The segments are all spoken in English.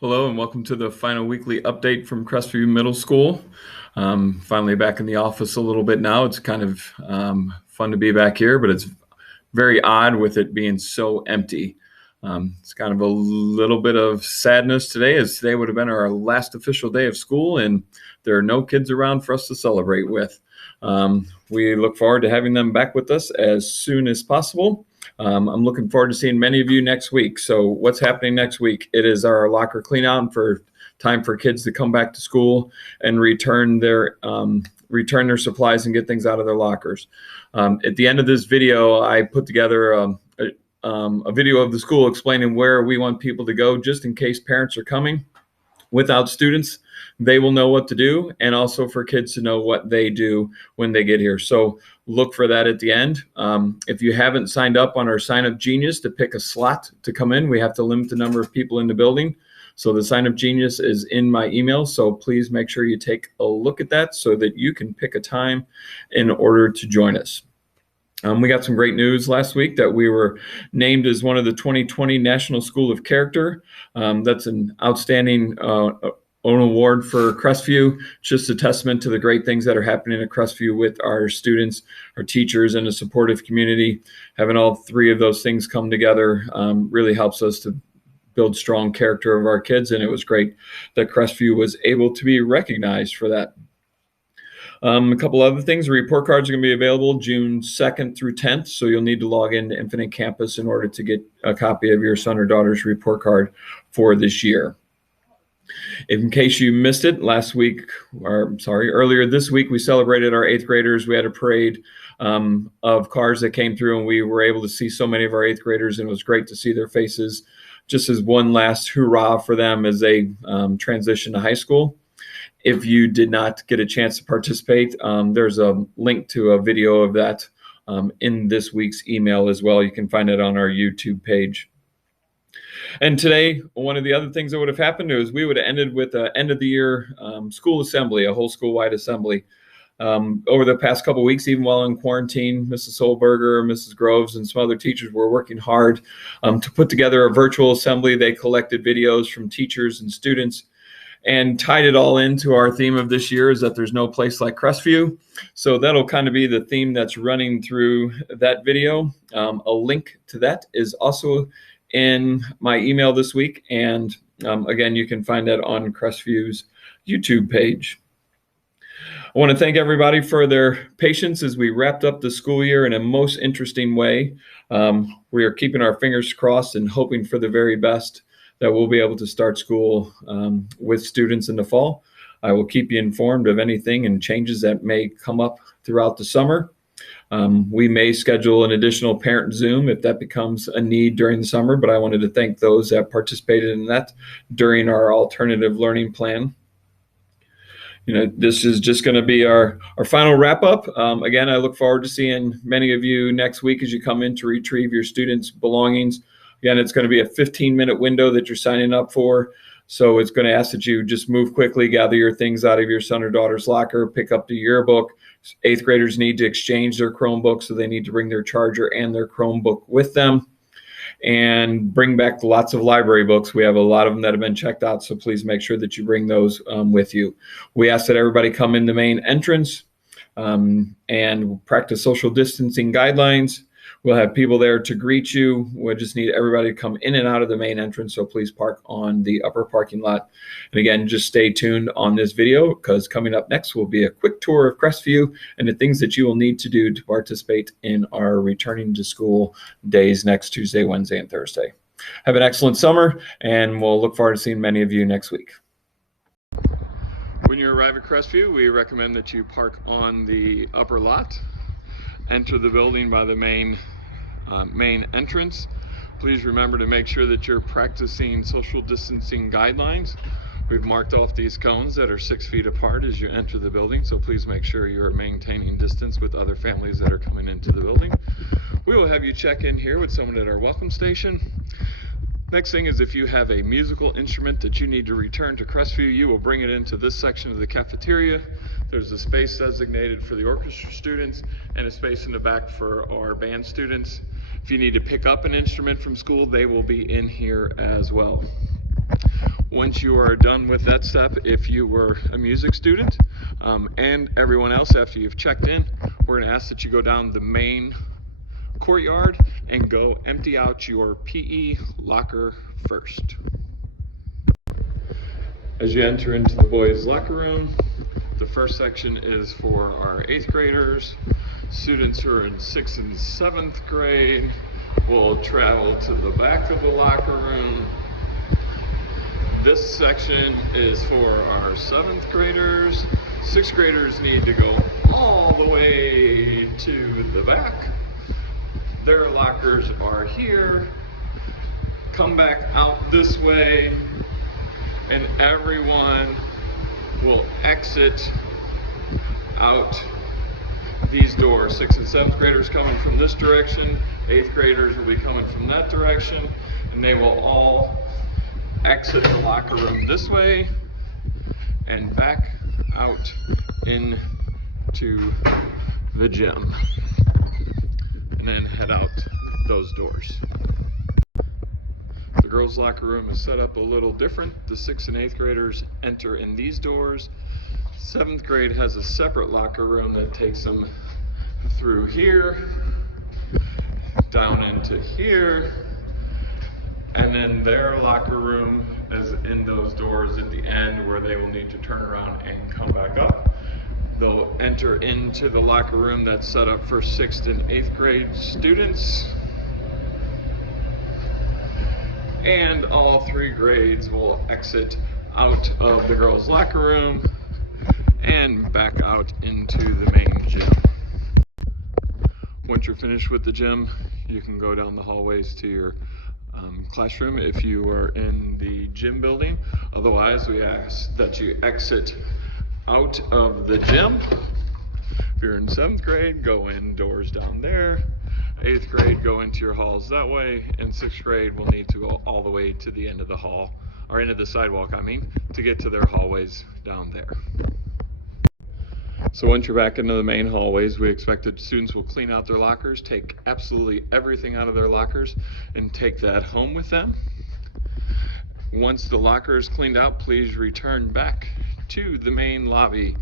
Hello and welcome to the final weekly update from Crestview Middle School. Finally back in the office a little bit now. It's kind of fun to be back here, but it's very odd with it being so empty. It's kind of a little bit of sadness today, as today would have been our last official day of school and there are no kids around for us to celebrate with. We look forward to having them back with us as soon as possible. I'm looking forward to seeing many of you next week. So what's happening next week? It is our locker clean out for time for kids to come back to school and return their supplies and get things out of their lockers. At the end of this video, I put together a video of the school explaining where we want people to go, just in case parents are coming without students. They will know what to do, and also for kids to know what they do when they get here. So look for that at the end. If you haven't signed up on our Sign Up Genius to pick a slot to come in, we have to limit the number of people in the building. So the Sign Up Genius is in my email. So please make sure you take a look at that so that you can pick a time in order to join us. We got some great news last week that we were named as one of the 2020 National School of Character. That's an outstanding own award for Crestview. Just a testament to the great things that are happening at Crestview with our students, our teachers, and a supportive community. Having all three of those things come together really helps us to build strong character of our kids, and it was great that Crestview was able to be recognized for that. A couple other things. Report cards are going to be available June 2nd through 10th, so you'll need to log into Infinite Campus in order to get a copy of your son or daughter's report card for this year. In case you missed it, earlier this week, we celebrated our 8th graders. We had a parade of cars that came through, and we were able to see so many of our 8th graders, and it was great to see their faces just as one last hurrah for them as they transition to high school. If you did not get a chance to participate, there's a link to a video of that in this week's email as well. You can find it on our YouTube page. And today, one of the other things that would have happened is we would have ended with an end of the year school assembly, a whole school-wide assembly. Over the past couple of weeks, even while in quarantine, Mrs. Solberger, Mrs. Groves, and some other teachers were working hard to put together a virtual assembly. They collected videos from teachers and students and tied it all into our theme of this year, is that there's no place like Crestview. So that'll kind of be the theme that's running through that video. A link to that is also in my email this week. And again, you can find that on Crestview's YouTube page. I want to thank everybody for their patience as we wrapped up the school year in a most interesting way. We are keeping our fingers crossed and hoping for the very best that we'll be able to start school with students in the fall. I will keep you informed of anything and changes that may come up throughout the summer. We may schedule an additional parent Zoom if that becomes a need during the summer, but I wanted to thank those that participated in that during our alternative learning plan. This is just going to be our final wrap up. Again, I look forward to seeing many of you next week as you come in to retrieve your students' belongings. Again, it's going to be a 15-minute window that you're signing up for. So it's going to ask that you just move quickly, gather your things out of your son or daughter's locker, pick up the yearbook. 8th graders need to exchange their Chromebook, so they need to bring their charger and their Chromebook with them. And bring back lots of library books. We have a lot of them that have been checked out, so please make sure that you bring those with you. We ask that everybody come in the main entrance and practice social distancing guidelines. We'll have people there to greet you. We'll just need everybody to come in and out of the main entrance, so please park on the upper parking lot. And again, just stay tuned on this video, because coming up next will be a quick tour of Crestview and the things that you will need to do to participate in our returning to school days next Tuesday, Wednesday, and Thursday. Have an excellent summer, and we'll look forward to seeing many of you next week. When you arrive at Crestview, we recommend that you park on the upper lot. Enter the building by the main entrance. Please remember to make sure that you're practicing social distancing guidelines. We've marked off these cones that are 6 feet apart as you enter the building, so please make sure you're maintaining distance with other families that are coming into the building. We will have you check in here with someone at our welcome station. Next thing is, if you have a musical instrument that you need to return to Crestview, you will bring it into this section of the cafeteria. There's a space designated for the orchestra students and a space in the back for our band students. If you need to pick up an instrument from school, they will be in here as well. Once you are done with that step, if you were a music student, and everyone else, after you've checked in, we're going to ask that you go down the main courtyard and go empty out your PE locker first. As you enter into the boys' locker room, the first section is for our 8th graders. Students who are in 6th and 7th grade will travel to the back of the locker room. This section is for our 7th graders. 6th graders need to go all the way to the back. Their lockers are here. Come back out this way, and everyone will exit out these doors. 6th and 7th graders coming from this direction. 8th graders will be coming from that direction, and they will all exit the locker room this way and back out into the gym, and then head out those doors. The girls' locker room is set up a little different. The 6th and 8th graders enter in these doors. 7th grade has a separate locker room that takes them through here, down into here, and then their locker room is in those doors at the end where they will need to turn around and come back up. They'll enter into the locker room that's set up for 6th and 8th grade students. And all 3 grades will exit out of the girls' locker room and back out into the main gym. Once you're finished with the gym, you can go down the hallways to your classroom if you are in the gym building. Otherwise, we ask that you exit out of the gym. If you're in 7th grade, go indoors down there. 8th grade, go into your halls that way, and 6th grade will need to go all the way to the end of the hall, or into the sidewalk, to get to their hallways down there. So once you're back into the main hallways, we expect that students will clean out their lockers, take absolutely everything out of their lockers, and take that home with them. Once the locker is cleaned out, please return back to the main lobby.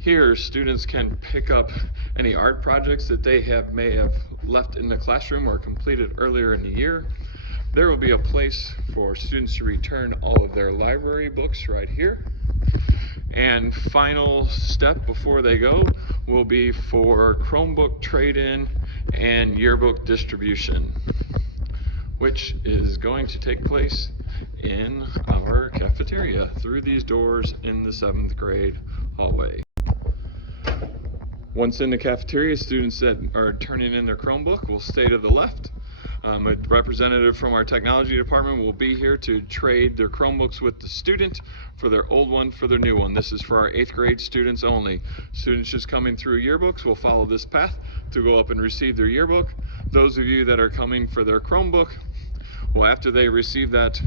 Here, students can pick up any art projects that they may have left in the classroom or completed earlier in the year. There will be a place for students to return all of their library books right here. And final step before they go will be for Chromebook trade-in and yearbook distribution, which is going to take place in our cafeteria through these doors in the 7th grade hallway. Once in the cafeteria, students that are turning in their Chromebook will stay to the left. A representative from our technology department will be here to trade their Chromebooks with the student for their old one for their new one. This is for our 8th grade students only. Students just coming through yearbooks will follow this path to go up and receive their yearbook. Those of you that are coming for their Chromebook, well, after they receive that,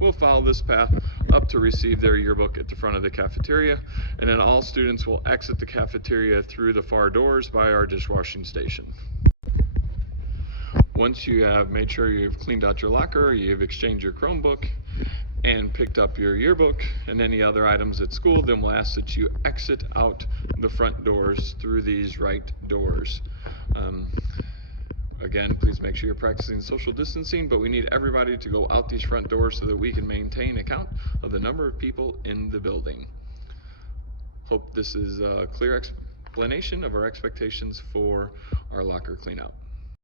will follow this path up to receive their yearbook at the front of the cafeteria, and then all students will exit the cafeteria through the far doors by our dishwashing station. Once you have made sure you've cleaned out your locker, you've exchanged your Chromebook, and picked up your yearbook and any other items at school, then we'll ask that you exit out the front doors through these right doors. Again, please make sure you're practicing social distancing, but we need everybody to go out these front doors so that we can maintain a count of the number of people in the building. Hope this is a clear explanation of our expectations for our locker cleanout.